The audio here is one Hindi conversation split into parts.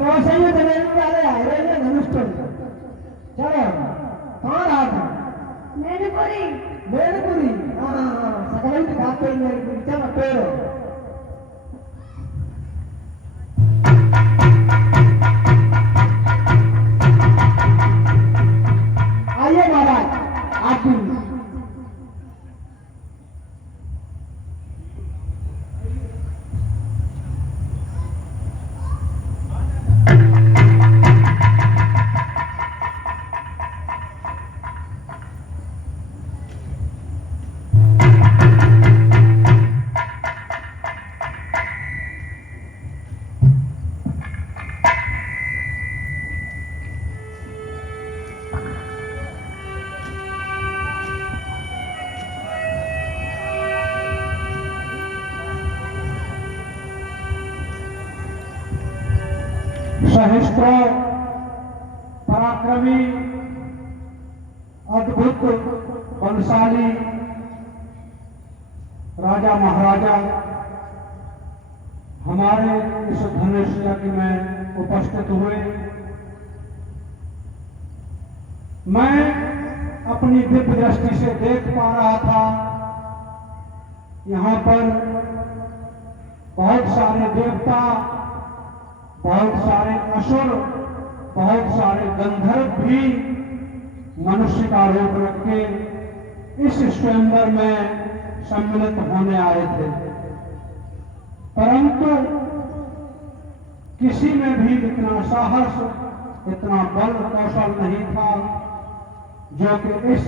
समोसे जलेबी वाले आए रहे हैं धनुष चलो कौन रहा था मैनपुरी मेरपुरी हाँ सकल दिखाते हैं मेरपुरी चलो पेड़ो आइए महाराज आप भी सहिष्णु पराक्रमी अद्भुत बलशाली राजा महाराजा हमारे इस धनुष यज्ञ में उपस्थित हुए। मैं अपनी दिव्य दृष्टि से देख पा रहा था यहाँ पर बहुत सारे देवता, बहुत सारे असुर, बहुत सारे गंधर्व भी मनुष्य का रूप रख के इस स्वयंवर में सम्मिलित होने आए थे, परंतु किसी में भी इतना साहस, इतना बल कौशल नहीं था जो कि इस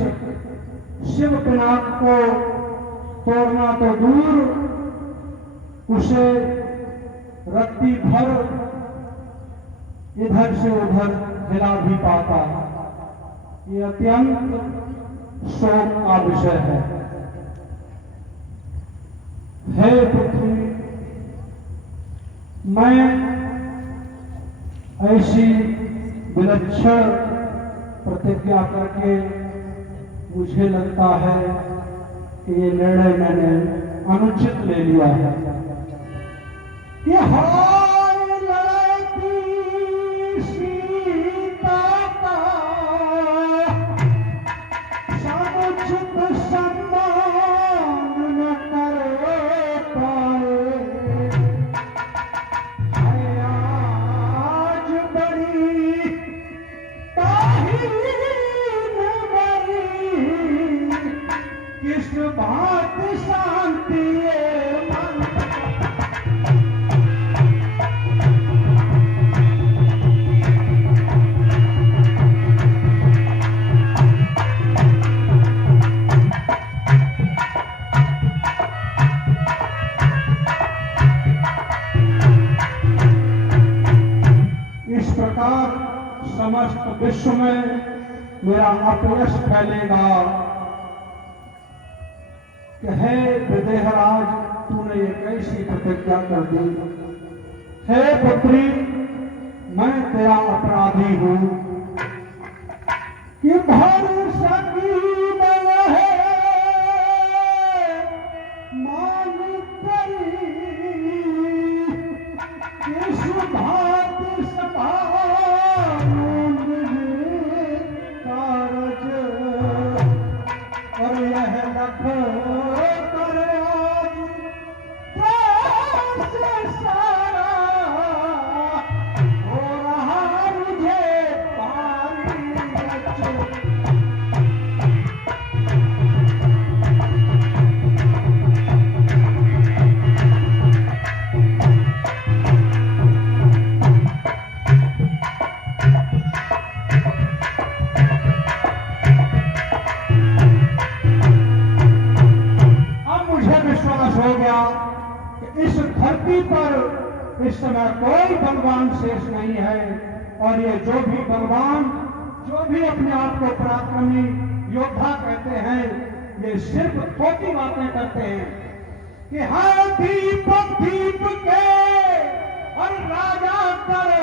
शिव पिनाक को तोड़ना तो दूर, उसे रत्ती भर इधर से उधर हिला भी पाता। ये अत्यंत शोक का विषय है। हे पृथ्वी, मैं ऐसी विलक्षण प्रतिज्ञा करके मुझे लगता है कि ये निर्णय मैंने अनुचित ले लिया है कि हाय लड़की सीता का समुचित सम्मान न कर पाए। आज बड़ी ताहीन बड़ी किस बात शांति समस्त विश्व में मेरा अपयश फैलेगा कि हे विदेहराज, तूने ये कैसी प्रतिज्ञा कर दी। हे पुत्री, मैं तेरा अपराधी हूं कि भरोसा की मैं है मान करी किस बात सपा और यह लखो कर आज सारा हो रहा मुझे पारी हो गया कि इस धरती पर इस समय कोई बलवान शेष नहीं है, और ये जो भी बलवान, जो भी अपने आप को पराक्रमी योद्धा कहते हैं, ये सिर्फ खोटी बातें करते हैं कि हाँ दीप दीप के और राजा करो,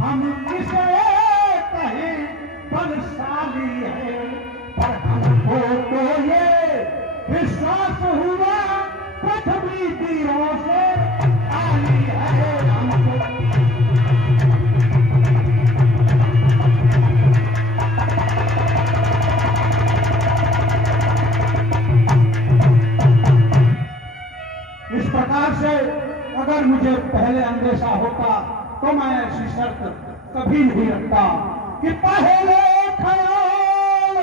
हम किसे कहें बलशाली है, पर हमको तो ये विश्वास हुआ पृथ्वी तीरों से आली है। हमको ऐसा होता तो मैं ऐसी शर्त कभी नहीं रखता कि पहले ख्याल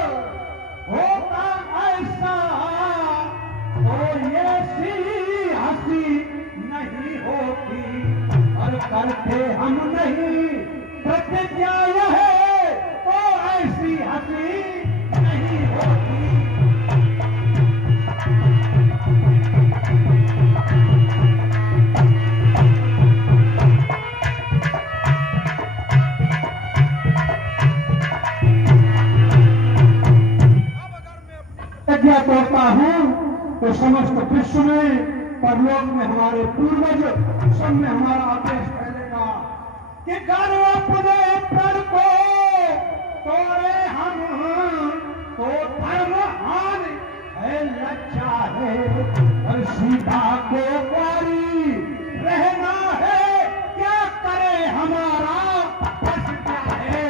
होता ऐसा तो ये सी हंसी नहीं होती, और करते हम नहीं प्रतिज्ञा यह तो ऐसी हंसी नहीं होती। प्रतिज्ञा तोड़ता हूं तो समस्त विश्व में, परलोक में हमारे पूर्वज सब में हमारा आदेश फैलेगा कि कर अपने प्रण को तोड़े हम तो धर्म हानि है, लज्जा है और सीधा को वारी रहना है, क्या करे हमारा फर्ज क्या है।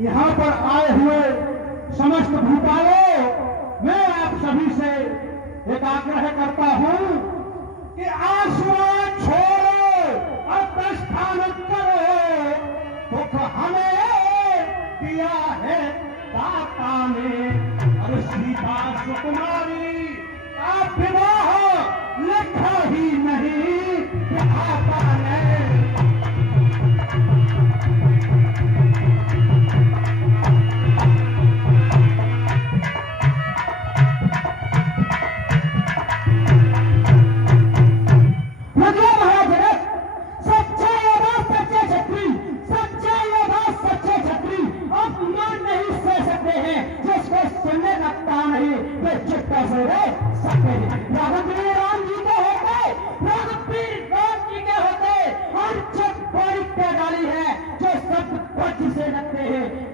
यहाँ पर आए हुए समस्त भूपालों, मैं आप सभी से एक आग्रह करता हूं कि आसमान छोड़ो और प्रस्थान करो, दुख हमें दिया है दाता ने, और सीता सुकुमारी का विवाह लिखा ही नहीं विधाता ने।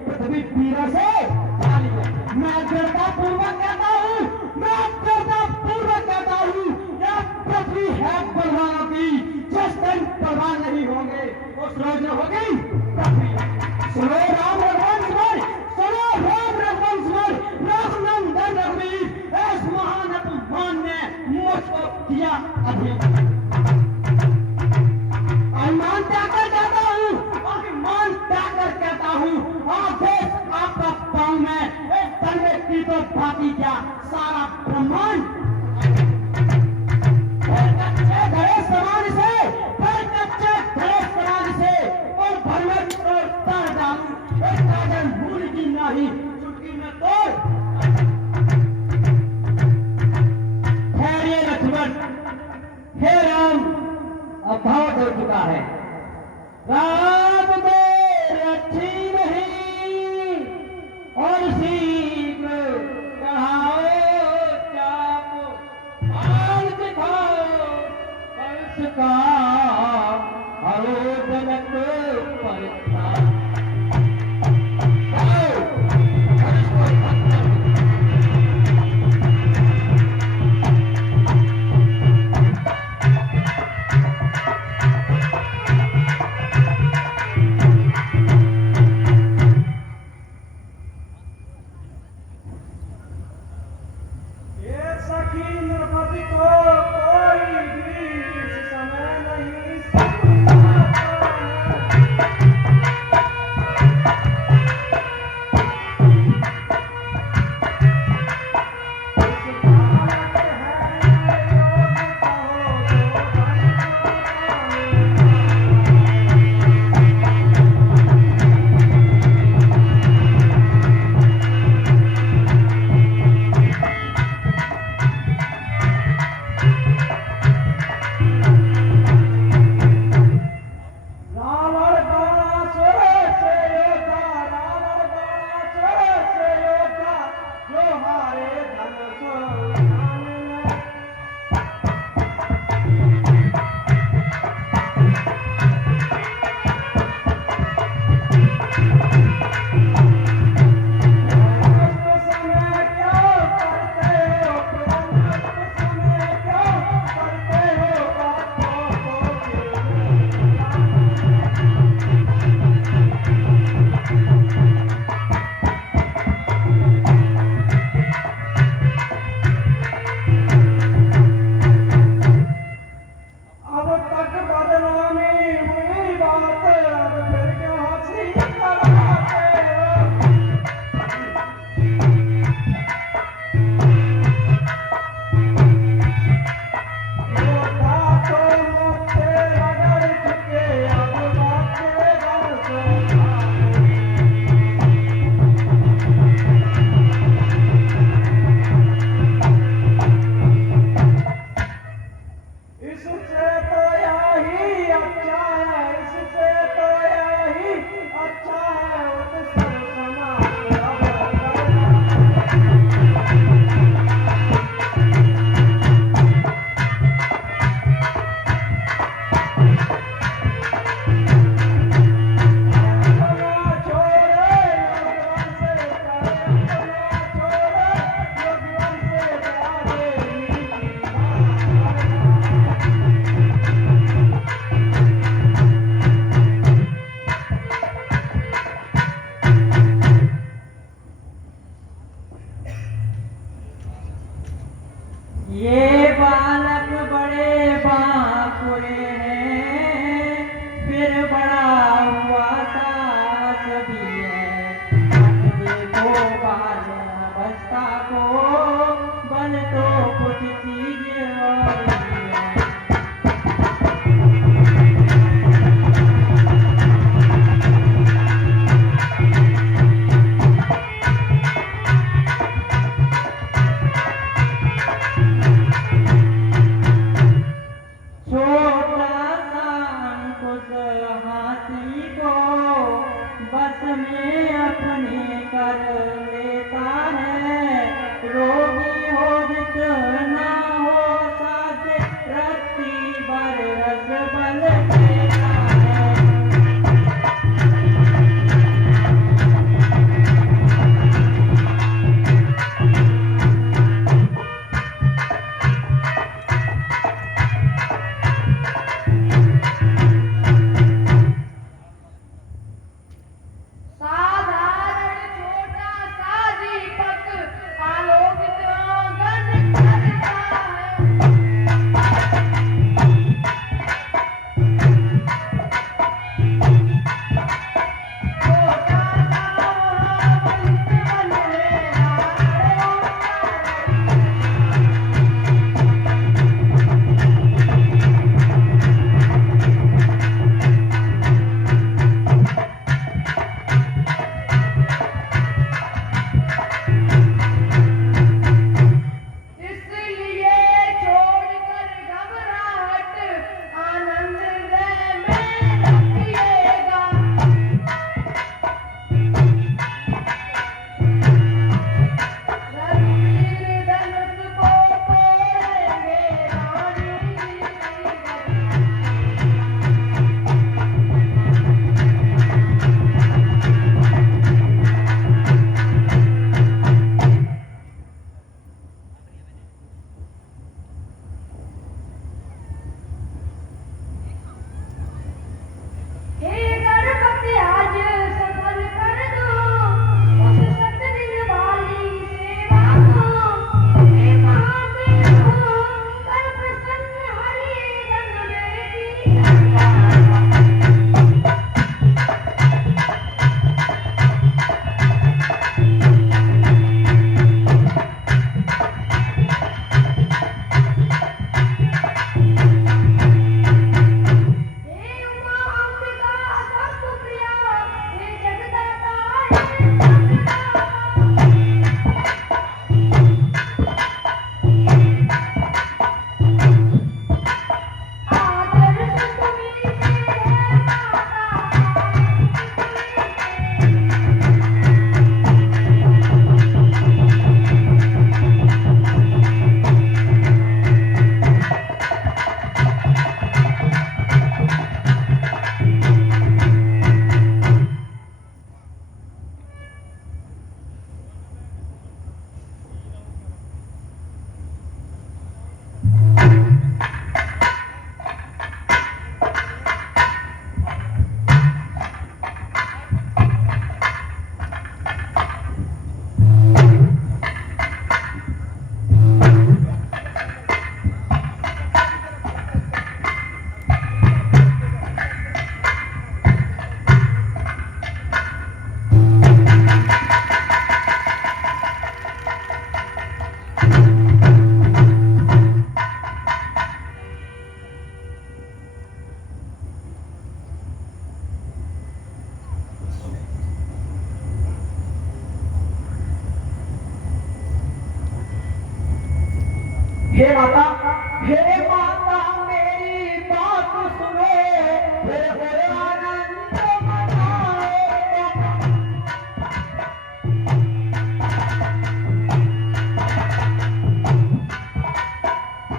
पृथ्वी पीरा से खाली है। मैं दृढ़ता पूर्वक कहता हूँ, मैं दृढ़ता पूर्वक कहता हूँ, यह पृथ्वी है बलवानों की। जिस दिन बलवान नहीं होंगे उस रोज न होगी पृथ्वी। सुनो राम रघुवंश मर, सुनो राम रघुवंश मर, रघुनंदन रघुवीर, इस महान अपमान ने मुझको किया अभी। अभिमान त्यागकर कहता हूँ, अभिमान त्यागकर कहता हूँ, आदेश आपका पाँव में एक दंडे की तो भाती क्या सारा ब्रह्मांड कच्चे घड़े समान से, कच्चे घड़े समान से और भरवट को तार डालू, एक काजल भूल की नहीं चुटकी में तोड़। खैरिए लक्ष्मण, हे राम, अब बहुत हो चुका है। रात देर अच्छी नहीं और शीघ्र चढ़ाओ चाप, हाल दिखाओ परस का हरो जनक परीक्षा। बस में अपने कर लेता है। रोगी हो जितना हो साथ रत्ती भर रस बल देता है। साधारण छोटा सा दीपक आलोकित आंगन करता है। छोटा सा बन मेरा इसलिए छोड़कर घबराहट आनंद में रखिएगा। रणवीर धनुष को तोड़ेंगे रानी हे गणपति आज सफल कर दो उस सतदिन वाली सेवा को। हे महादेव कर प्रसन्न हरि धन देवी। हे उमा अंबिका सर्वप्रिया हे जगदाता हे जगदाता। आदर तुम्ही है हे माता, हे माता मेरी बात सुनो, फिर हो आनंद मनाओ।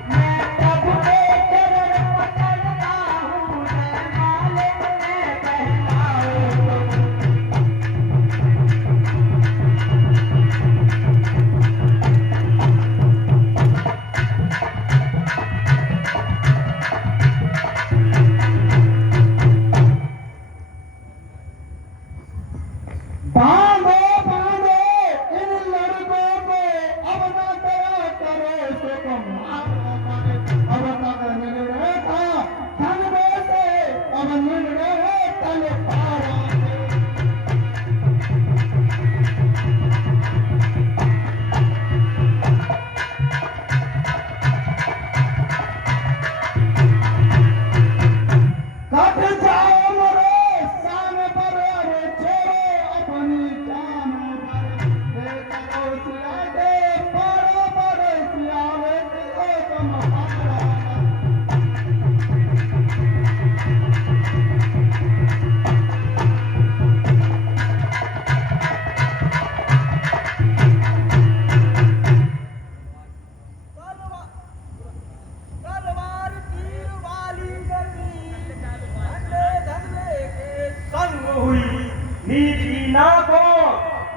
मैं प्रभु के चरण पकड़ता हूँ, जयमाले में पहनाओ। बांधो बांधो इन लड़कों को, अब न दया करो सुकुम। अब तक निर्णय था धन में से, अब निर्णय तन पारा से। कट जाओ मरो शान पर, अरे छोड़ो अपनी सीना को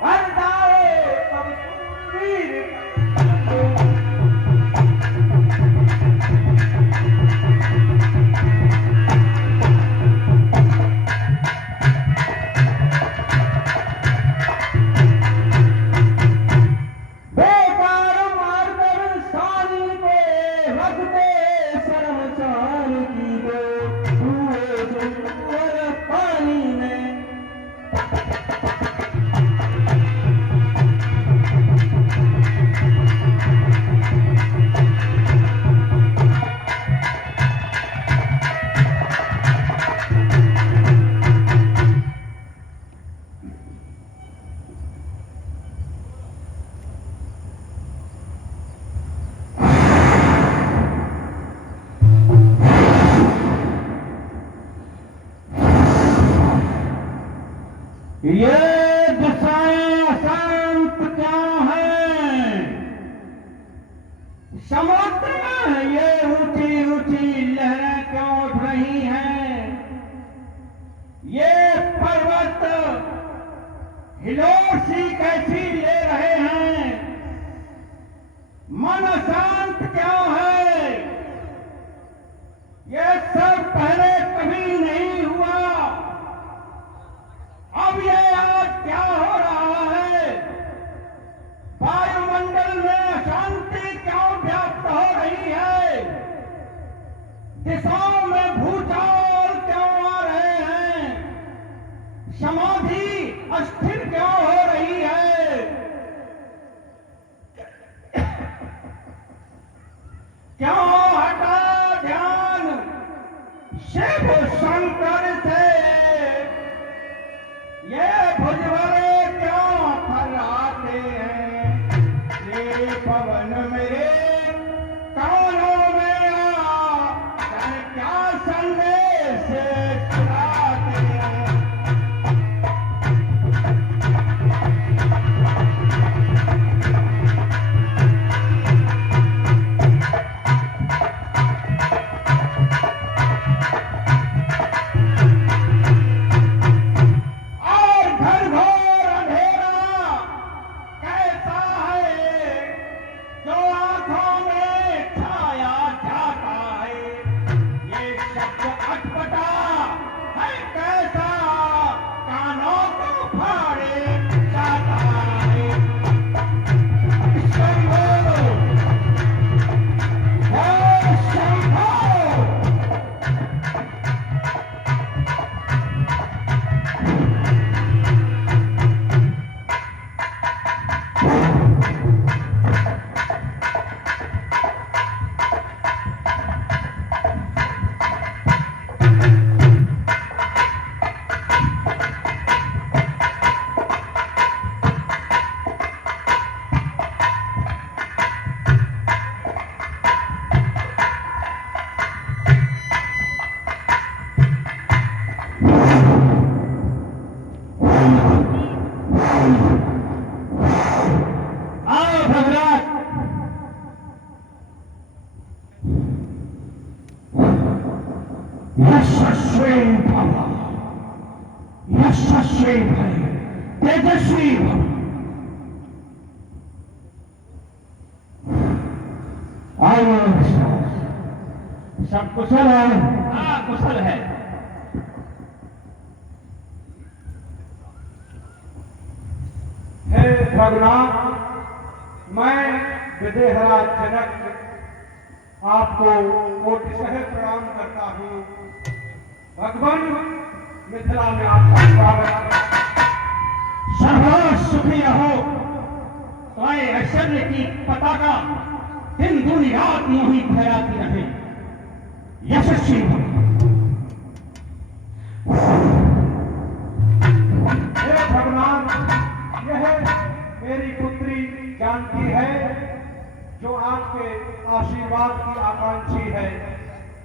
भर जाए तब सूरवीर बेकार मारकर सानी को रखते शर्मसार की दो हुए जो पानी में ये दिशाएं शांत क्यों हैं? समुद्र में ये ऊंची ऊंची लहरें क्यों उठ रही हैं? ये पर्वत हिलोर सी कैसी ले रहे हैं? मन शांत क्यों है? ये सब पहले कभी नहीं हुआ, अब ये आज क्या हो रहा है? वायुमंडल में अशांति क्यों व्याप्त हो रही है? दिशाओं में भूचाल क्यों आ रहे हैं? समाधि अस्थिर क्यों हो रही है? क्यों हटा ध्यान शिव शंकर से? ये भुजबले क्यों थर्राते हैं? ये पवन मेरे कानों में आ क्या संदेश सुनाते हैं? यशस्वी भव, यशस्वी भय, तेजस्वी भव। आइए सब कुशल है? हाँ कुशल है। हे भगवान, मैं विदेहराज जनक आपको कोटिशः प्रणाम करता हूँ। भगवान, मिथिला में आपका स्वागत है। सर्वदा सुखी रहो। तुम्हारे ऐश्वर्य की पताका दिन दूनी रात यूं ही फहराती रहे। यशस्वी भव। हे भगवान, यह मेरी पुत्री जानकी है जो आपके आशीर्वाद की आकांक्षी है।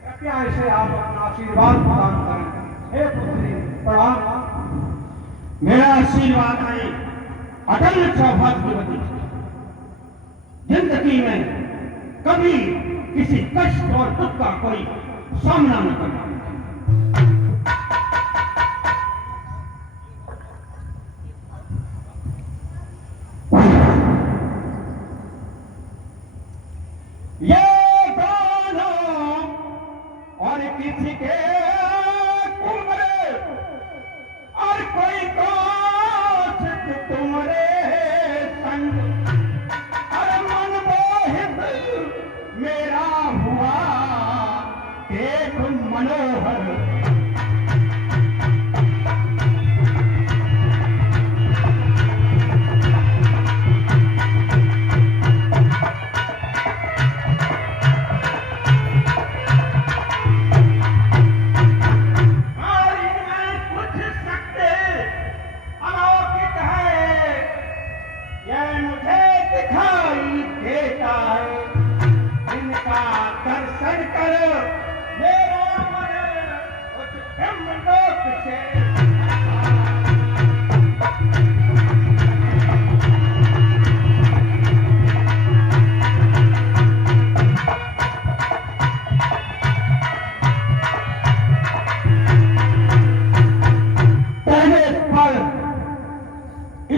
कृपया इसे आप अपना आशीर्वाद प्रदान करें। हे पुत्री प्रणाम। मेरा आशीर्वाद है अटल सौभाग्यवती, जिंदगी में कभी किसी कष्ट और दुख का कोई सामना न करना।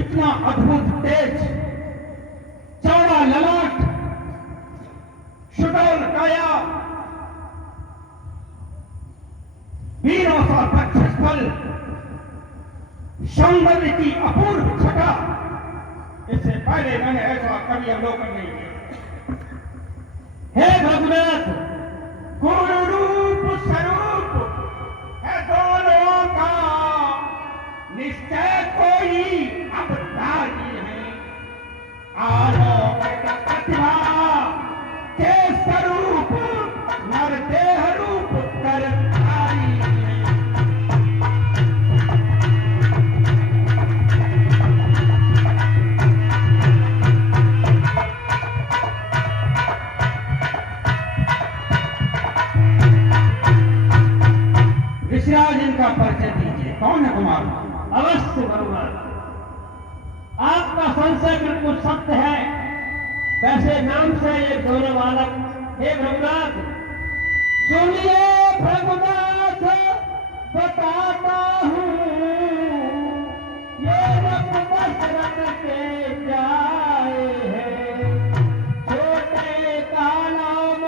इतना अद्भुत तेज, चौड़ा ललाट, सुडौल काया, वीरों सा वक्षस्थल, सौंदर्य की अपूर्व छटा, इससे पहले मैंने ऐसा कभी अवलोकन नहीं किया। हे भगवत, गुण रूप स्वरूप है दोनों का निश्चय कोई अब दागी है। आलोक प्रतिभा के स्वरूप नर देह रूप कर धारी है। ऋषिराज, इनका परिचय दीजिए, कौन है कुमार? अवश्य भगवान, आपका संशय बिल्कुल सत्य है। वैसे नाम से ये दोनों बालक, हे भगवनाथ, सुनिए भगवनाथ, बताता हूँ, ये रब दशरथ के जाए हैं। छोटे का नाम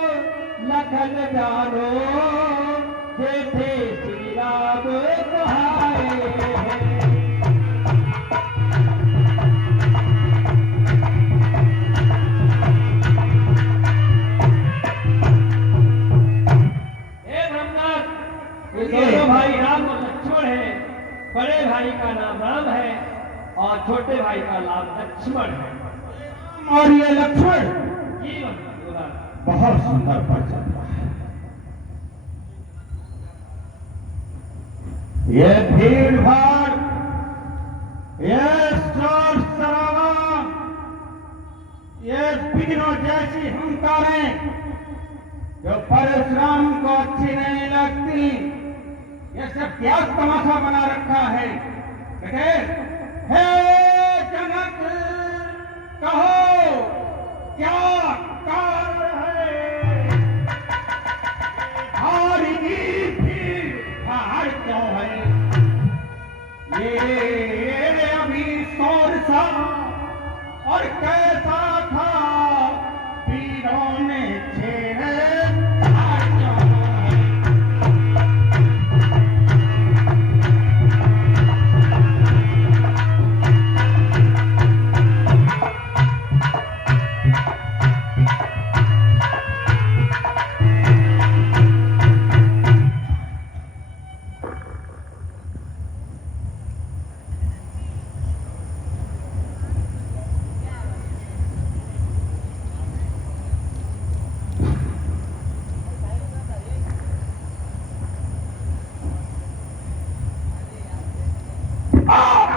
लखन जानो, जेठे श्री राम कहाए हैं। हे भगवनाथ, ये दोनों भाई राम और लक्ष्मण हैं। बड़े भाई का नाम राम है और छोटे भाई का नाम लक्ष्मण है। और ये लक्ष्मण जी भगवान, बहुत सुंदर परिचय है। ये भीड़ भाड़, ये शोर शराबा, ये बिजनों जैसी हुंकारें जो परशुराम को अच्छी नहीं लगती, ये सब क्या तमाशा बना रखा है। बेटे, हे जनक, कहो क्या कारण है? भारी भीड़ भाड़ क्यों है? ये अभी शोर सा और कैसा था, वीरों ने छेड़े भाड़ क्यों है?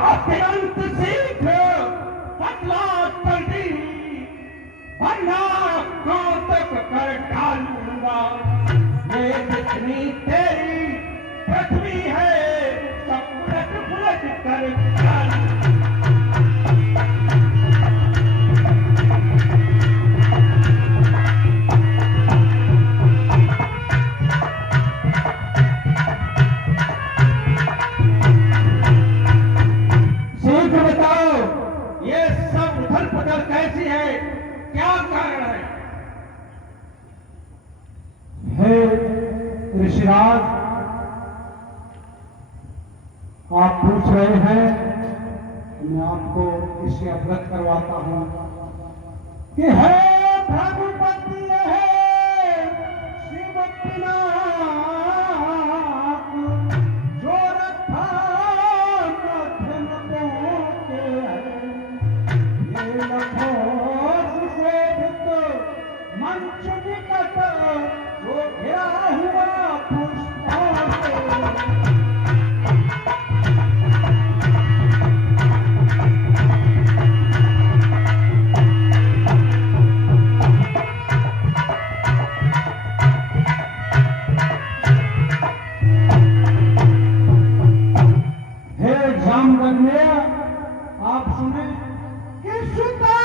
अत्यंत शीघ्र बदला जल्दी, वरना कौतक कर डालूंगा। ये जितनी तेरी पृथ्वी है, सब उलट पुलट कर डालूंगा। कैसी है, क्या कारण है? हे ऋषिराज, आप पूछ रहे हैं, मैं आपको इससे अवगत करवाता हूं कि है भ्रघुपति है शिव पिनाक, जो रखा मध्यम के है। ये लखोस शोभित मंच निकट, जो घिरा हुआ पुष्पों से। आप सुने कि सुता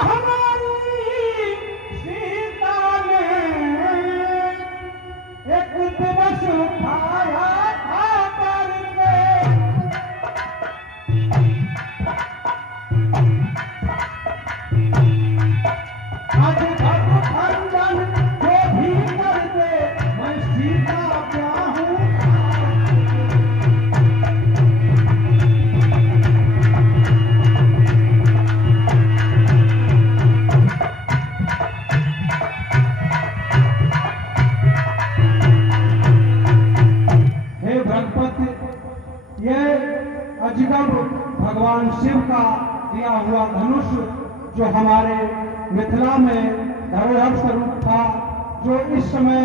हमारी सीता ने एक दिवस उठाया था करके, भगवान शिव का दिया हुआ धनुष जो हमारे मिथिला में धरोहर स्वरूप था, जो इस समय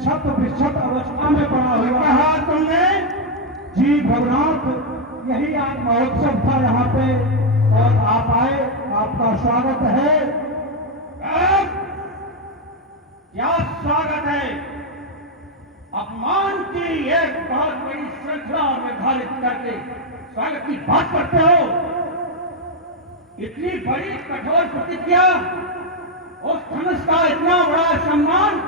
छत विक्षत अवस्था में पड़ा हुआ। कहा तुमने? जी भगनाथ, यही आज महोत्सव था यहाँ पे और आप आए, आपका स्वागत है। क्या स्वागत है? अपमान की एक बहुत बड़ी श्रृंखला निर्धारित करके स्वागत की बात करते हो। इतनी बड़ी कठोर प्रतिज्ञा, उस धनुष का इतना बड़ा सम्मान,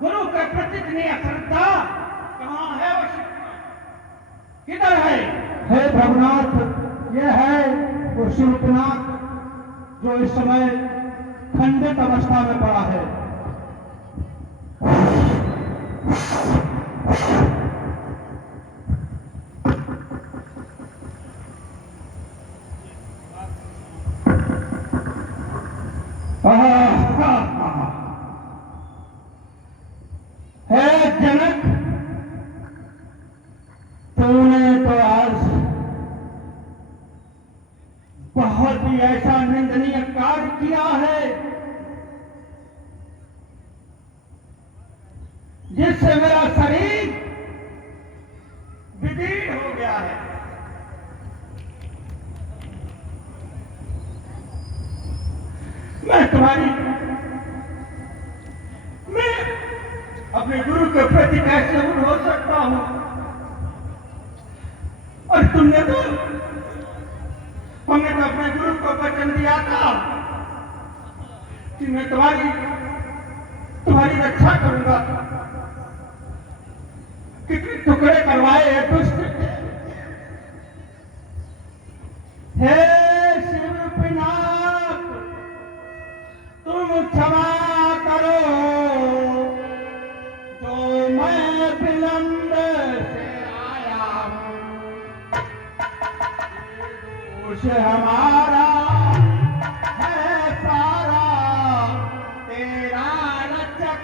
गुरु के प्रति इतनी अश्रद्धा, कहाँ है वो शिक्षा? किधर है? हे भगनाथ, ये है वो शिवनाथ जो इस समय खंडित अवस्था में पड़ा है। हे जनक, तूने तो आज बहुत ही ऐसा निंदनीय कार्य किया है जिससे मेरा शरीर विदीर्ण हो गया है। मैं अपने गुरु के प्रति कैसे उड़ हो सकता हूं? और हमने तो अपने गुरु को वचन दिया था कि मैं तुम्हारी रक्षा करूंगा। कितने टुकड़े करवाए हैं दुष्ट। हे शिवनाथ, तुम क्षमा करो, जो मैं विलंब से आया हूं। दोष हमारा है सारा, तेरा रक्षक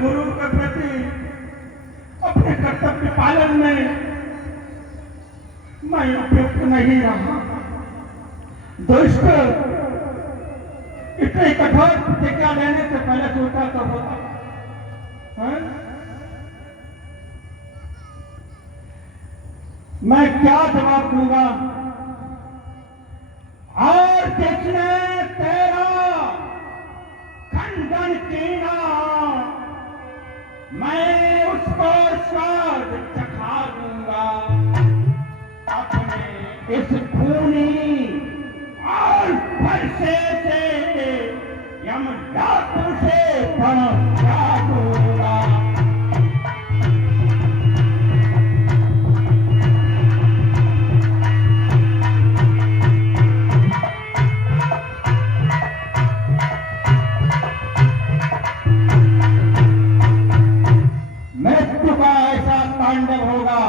गुरु के प्रति अपने कर्तव्य पालन में मैं उपयुक्त नहीं रहा। दुष्ट, इतने कठोर प्रतिज्ञा लेने से पहले सोचा तो होता है? मैं क्या जवाब दूंगा? और जिसने तेरा खंडन किया, मैं उसको स्वाद चखा दूंगा। अपने इस खूनी और फरसे से यमराज से पहुंचा दूंगा। मृत्यु का ऐसा तांडव होगा,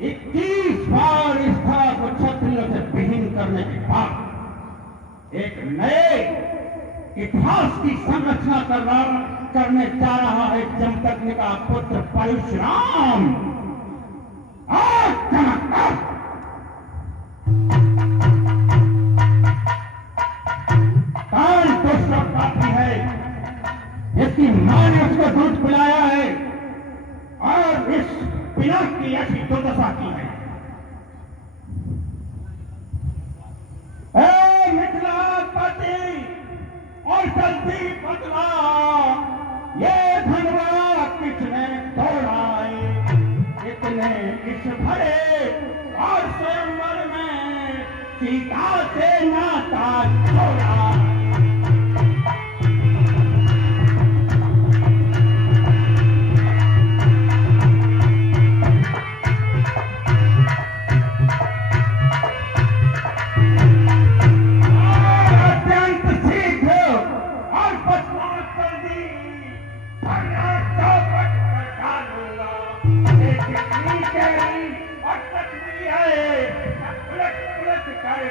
21 बार इस धरा को क्षत्रियों से विहीन करने के बाद एक नए इतिहास की संरचना करने जा रहा है जमदग्नि का पुत्र परशुराम। काल दुष्ट काफी है, इसकी मां ने उसको दूध पिलाया है और इस बिना की ऐसी दुर्दशा की है। मिथिलापति और जल्दी बदला, ये धनवा किसने तोड़ाए? इतने इस भरे और स्वयंवर में सीता से नाता छोड़ा। अत्यंत शीघ्र और बदमाश कर दी। कचहरी और कचहरी है उलट पुलट कर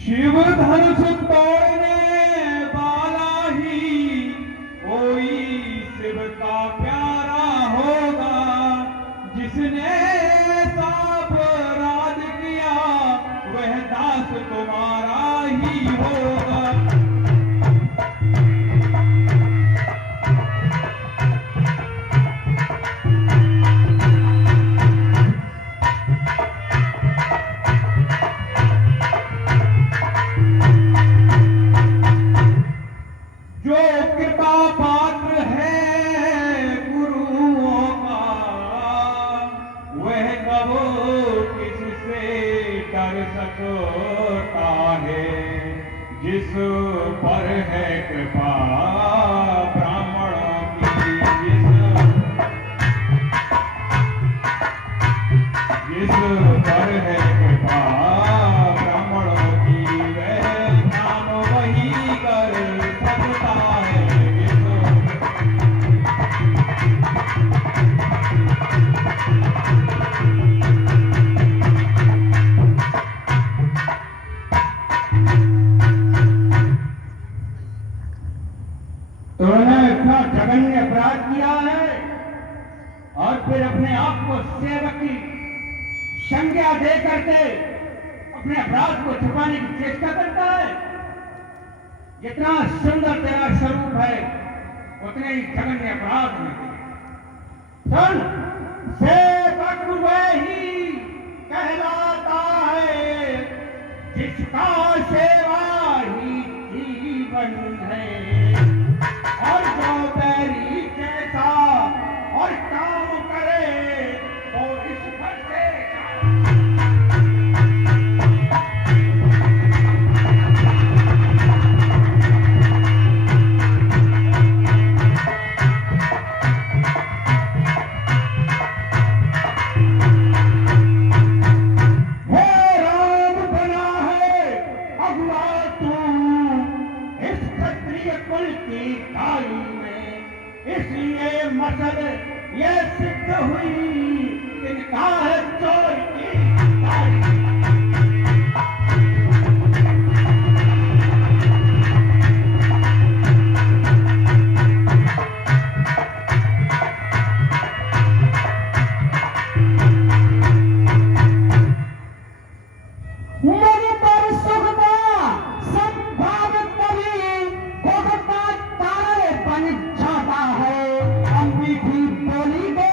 शिव धनुष तोड़ने वाला ही कोई शिव का प्यारा होगा, जिसने साप राज किया वह दास तुम्हारा ही होगा। जो कृपा पात्र है गुरुओं का, वह कबो किससे डर सकता है। जिस पर है कृपा ब्राह्मणों की, जिस पर है कृपा ब्राह्मणों की, वह काम वही कर सकता है। तो उन्होंने इतना जघन्य अपराध किया है और फिर अपने आप को सेवक की संज्ञा दे करके अपने अपराध को छुपाने की चेष्टा करता है। जितना सुंदर तेरा स्वरूप है उतने ही जघन्य अपराध में सुन, सेवक वही कहलाता है जिसका सेवा ही जीवन है, और जो बैरी जैसा और काम करे तो इस घर से इसलिए मसल ये सिद्ध हुई कि निकाह चोर की तारीख। मन पर सुखदा संभावित कभी भोगता तारे बन जाता है। अमीठी बोली में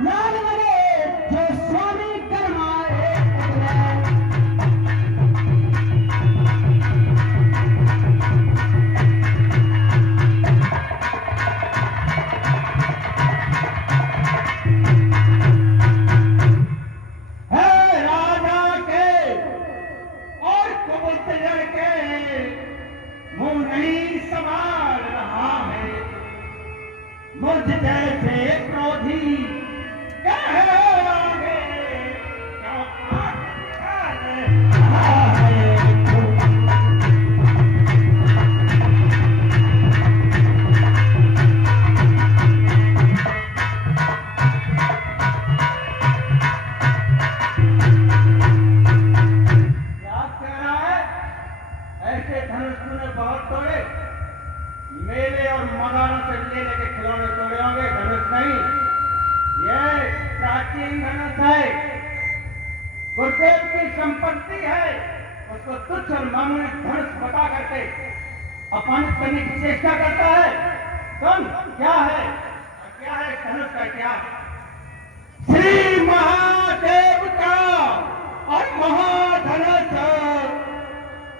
लाल लगे जो स्वामी गरमाए उतरे। है राजा के और कबूतर के मुंह नहीं संभाल रहा है। मुझ जैसे क्रोधी कह आगे क्यों आंख निकाल रहा है तू? याद कर रहा है ऐसे धनुष तूने बहुत तोड़े, मेले और मदारों से ले लेके खिलौने तोड़े होंगे, धनुष नहीं। ये प्राचीन धनुष है, गुरुदेव की संपत्ति है। उसको तुच्छ और मामूली धनुष बता करके अपमानित करने की चेष्टा करता है। सुन क्या है क्या है धनुष का इतिहास। श्री महादेव का और महाधनुष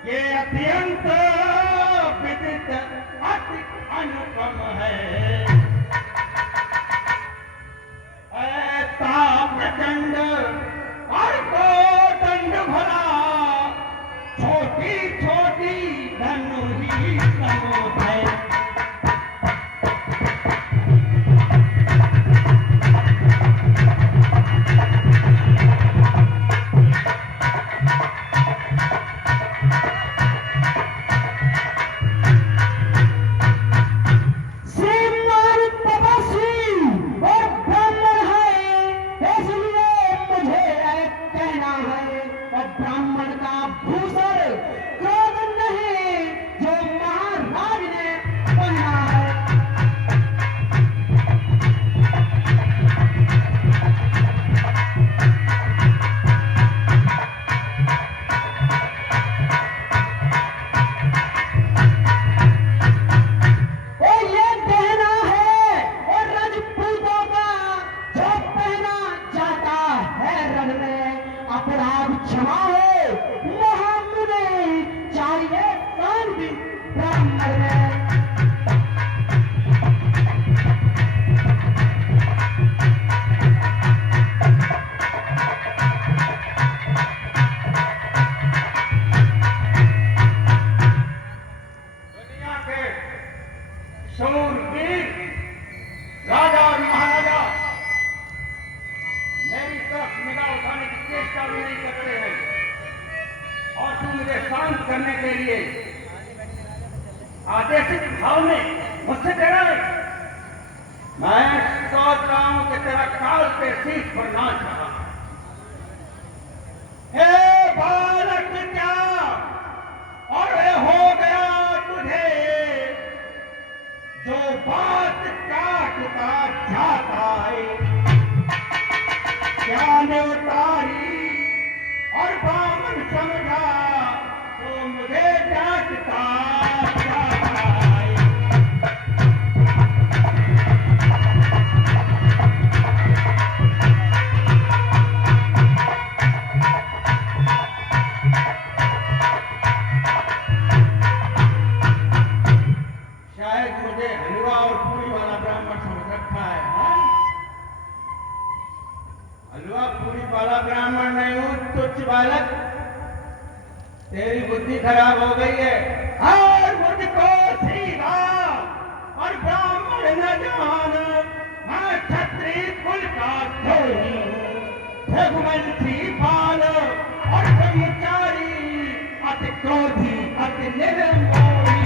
ये अत्यंत विदित अति अनुपम है। ऐसा प्रचंड और कोदंड भरा छोटी छोटी धनु ही समूह है। श्रीमान तपस्वी और ब्राह्मण है, इसलिए मुझे कहना है और ब्राह्मण का भूषण क्रोध नहीं जो महाराज ने पहना है। और ये गहना है और राजपूतों का जो पहना जाता है रण में। अपराध क्षमा हो महामुनि चाहिए शांति ब्राह्मण में। दुनिया के शूरवीर राजा और महाराजा मेरी तरफ निगाह उठाने की चेष्टा भी नहीं करते हैं और तू मुझे शांत करने के लिए आदेशित भाव में मुझसे डरा है। मैं सोच रहा हूं कि तेरा काल के शीश पर नाच रहा। हे बालक क्या और ये हो गया तुझे जो बात काटता जाता है। क्या ने उतारी और बामन समझा तो मुझे डांटता जाता है। शायद मुझे हलवा और पूरी वाला ब्राह्मण समझ रखा है, हाँ? हलवा पूरी वाला ब्राह्मण नहीं हूं, तुच्छ बालक। तेरी बुद्धि खराब हो गई है और मुझको सीधा और ब्राह्मण न जान। मैं क्षत्रिय कुल का धोनी हूं, रघुवंशी बाल और ब्रह्मचारी, अति क्रोधी अति निर्मोही।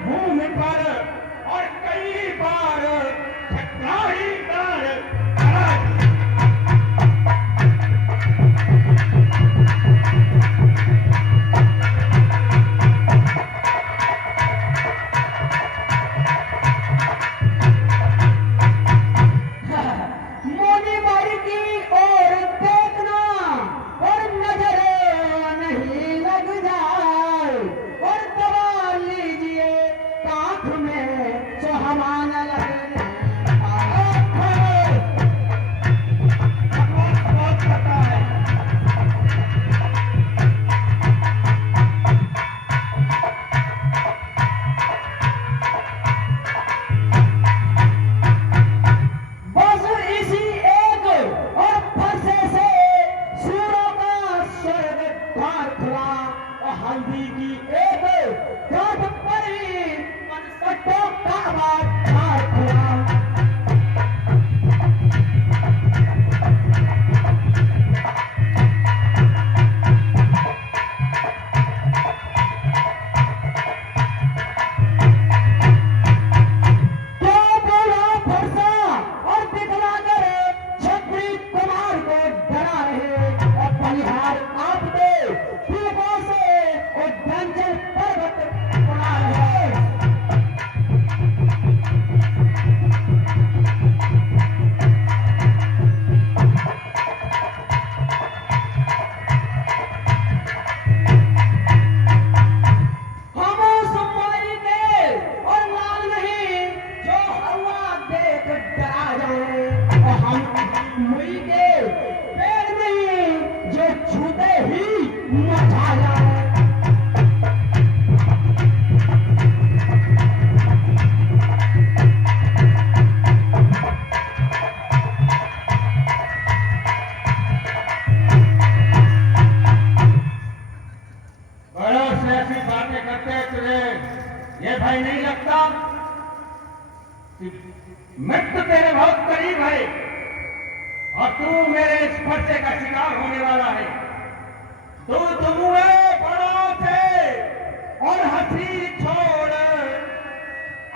भूमि पर और कई बार छत्राही पर हल्दी की एक गांठ पड़ी, अनसठों का बात हार खुला। ये भाई नहीं लगता कि मृत्यु तेरे बहुत करीब है और तू मेरे इस पर्चे का शिकार होने वाला है। तू दुमुए बड़ों से और हंसी छोड़,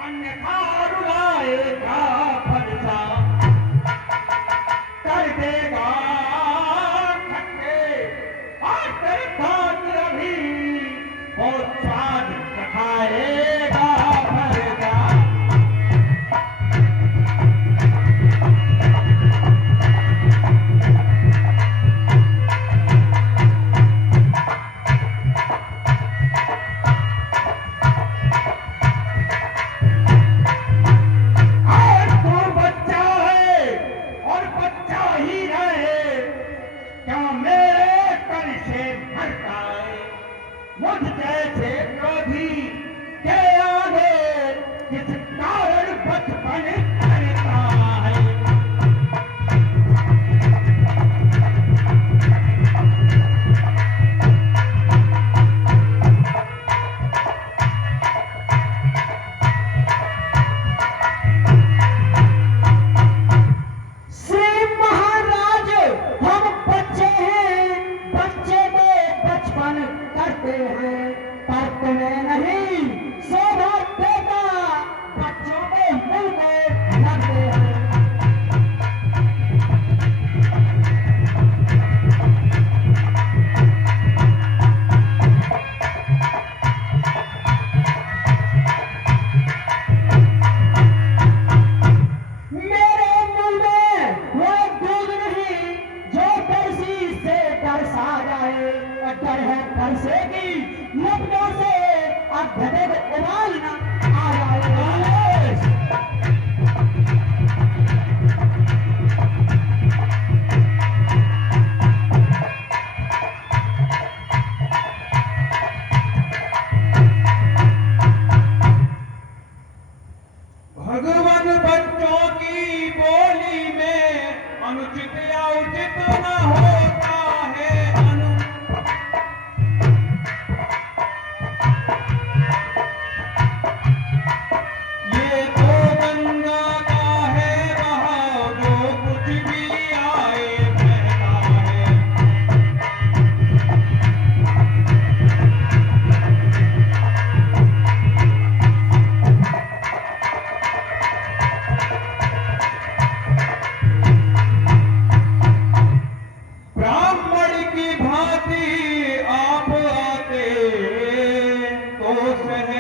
अन्यथा रुलाएगा फलसा, कर देगा खट्टे और तेरे दांत अभी बहुत स्वाद चखाएगा फलसा। मुझ जैसे क्रोधी के आगे किस कारण बचपन करता है। श्री महाराज, हम बच्चे हैं, बच्चे में बचपन करते हैं, पर तुम्हें नहीं शोभा देता, बच्चों के मुंह में लगते हैं। मेरे मुंह में वो दूध नहीं जो बरसी से बरसा जाए, डर है बरसे की लपटों से अब गधे को उबाल ना आ जाए। भगवान बच्चों की बोली में अनुचित या उचित न होता है ये तो गंगा का है बहाव, जो कुछ भी आए बहता है। ब्राह्मण की भांति आप आते तो सह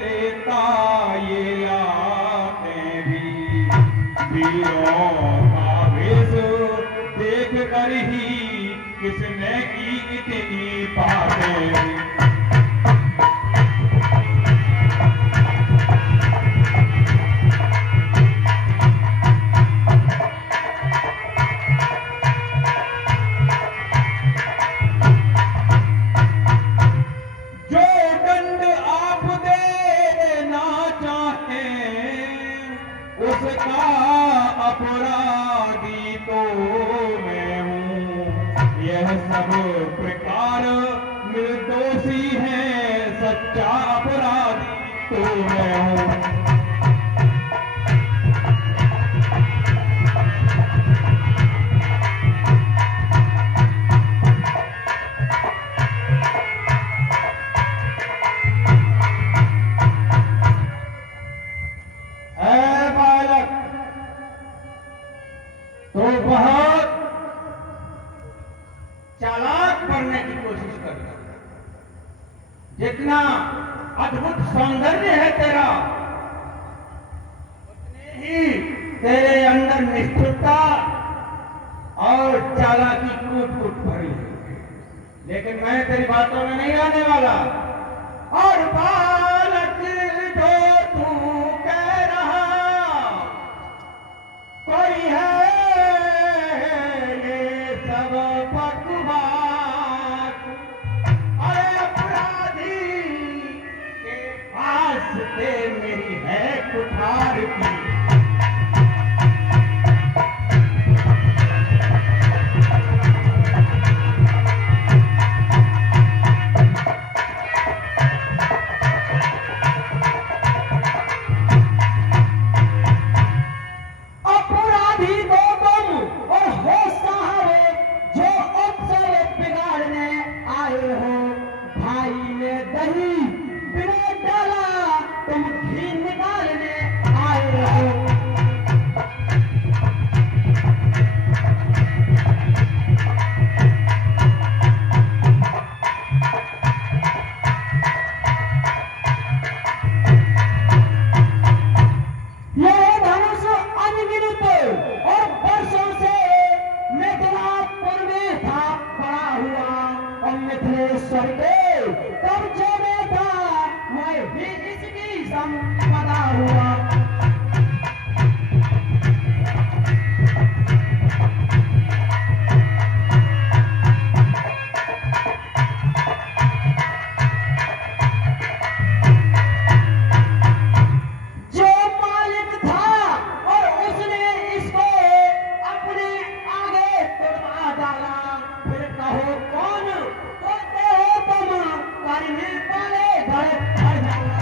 लेता ये आते भी, वीरों का वेश देख कर ही किसने की इतनी बातें। उसका अपराधी तो मैं हूँ, यह सब प्रकार निर्दोषी है, सच्चा अपराधी तो मैं हूँ। ऐ बालक, तो बहुत चालाक बनने की कोशिश करता है। जितना अद्भुत सौंदर्य है तेरा, उतने ही तेरे अंदर निष्ठुरता और चालाकी कूट-कूट भरी है। लेकिन मैं तेरी बातों में नहीं आने वाला। और बालक, जो तू कह रहा कोई है, ये सब बकवास। अरे अपराधी के पास से मेरी है कुठार की। अपराधी को तुम और हो साहब जो अवसर बिगाड़ने आए हो। भाई ने दही बिना डाला, तुम घी निकालने आए हो। यह धनुष अनगिनत और वर्षों से मिथिलापुर में था पड़ा हुआ, और मिथिलेश्वर के कब्जे में था, मैं भी इसकी संपदा हुआ। जो मालिक था और उसने इसको अपने आगे तुड़वा डाला। फिर कहो कौन होते हो तुम, करने वाले घर भर डाला।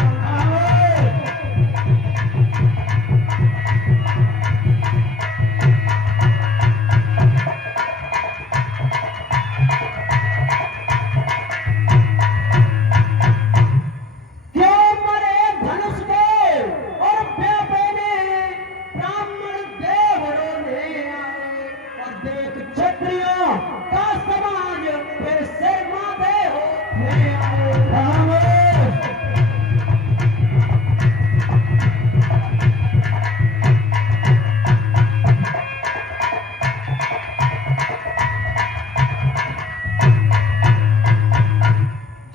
क्यों मरे धनुष के और बेटे में ब्राह्मण देवरों ने आए, और देख क्षत्रियों का समाज फिर से माथे होने आए।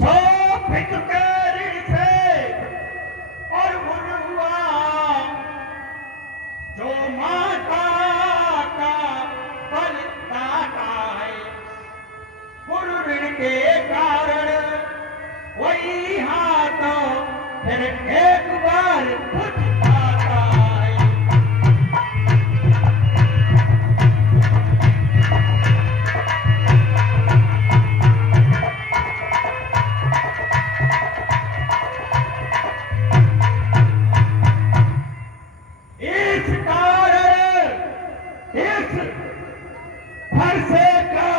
जो भिख के ऋण से और उन हुआ, जो माता का बल दाता है, गुरु ऋण के कारण वही हाथ फिर एक बार कुछ आता है। इस कारण इस फरसे का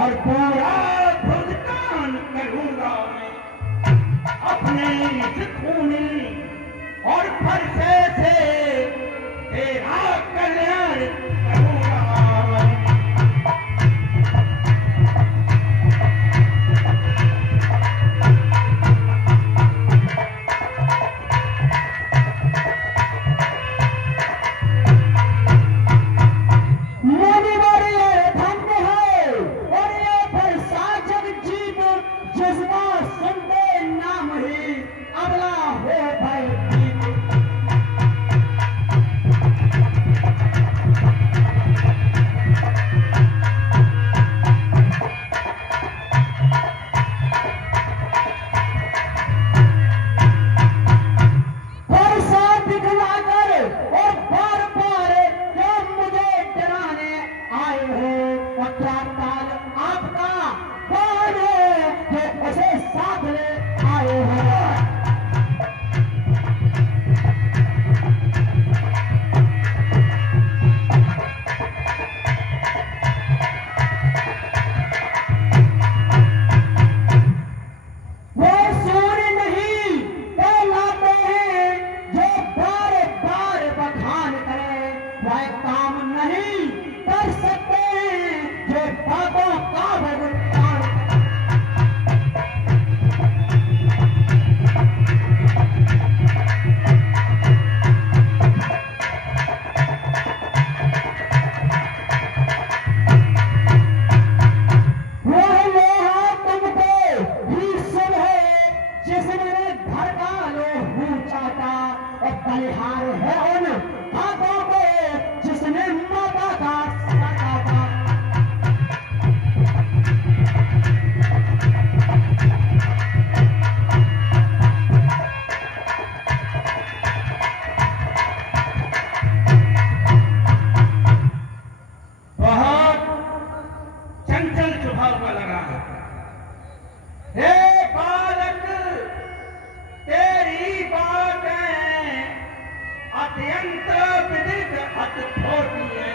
और पूरा भुगतान करूंगा मैं अपने इस खूनी और फरसे से। तेरा कल्याण करूंगा मैं। मुनिवर ये धन्य है, और ये फरसा जगजीत, जिसका संदेह नाम ही अबला हो जल चुभा हुआ लगा है। हे बालक, तेरी बातें अत्यंत विदित अति छोटी है।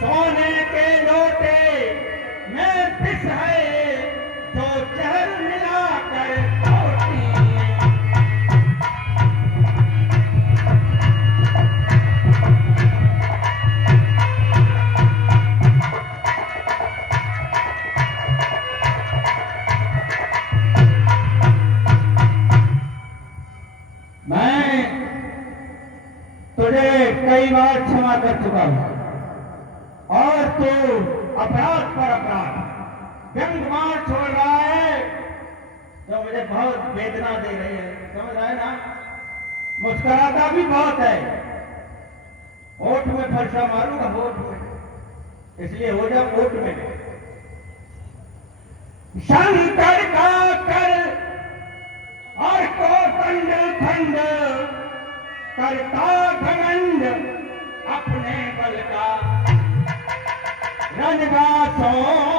सोने के लोटे में विष है, जो जहर मिलाकर छोटी है। मैं तुझे कई बार क्षमा कर चुका हूं और तू अपराध पर अपराध व्यंग मार छोड़ रहा है, जो मुझे बहुत वेदना दे रही है। समझ रहा है ना? मुस्कुराता भी बहुत है। होठ में फरसा मारूंगा, होठ में, इसलिए हो जा होठ में। शंकर का कर और को दंड खंड करता घमंड अपने बल का रंगासों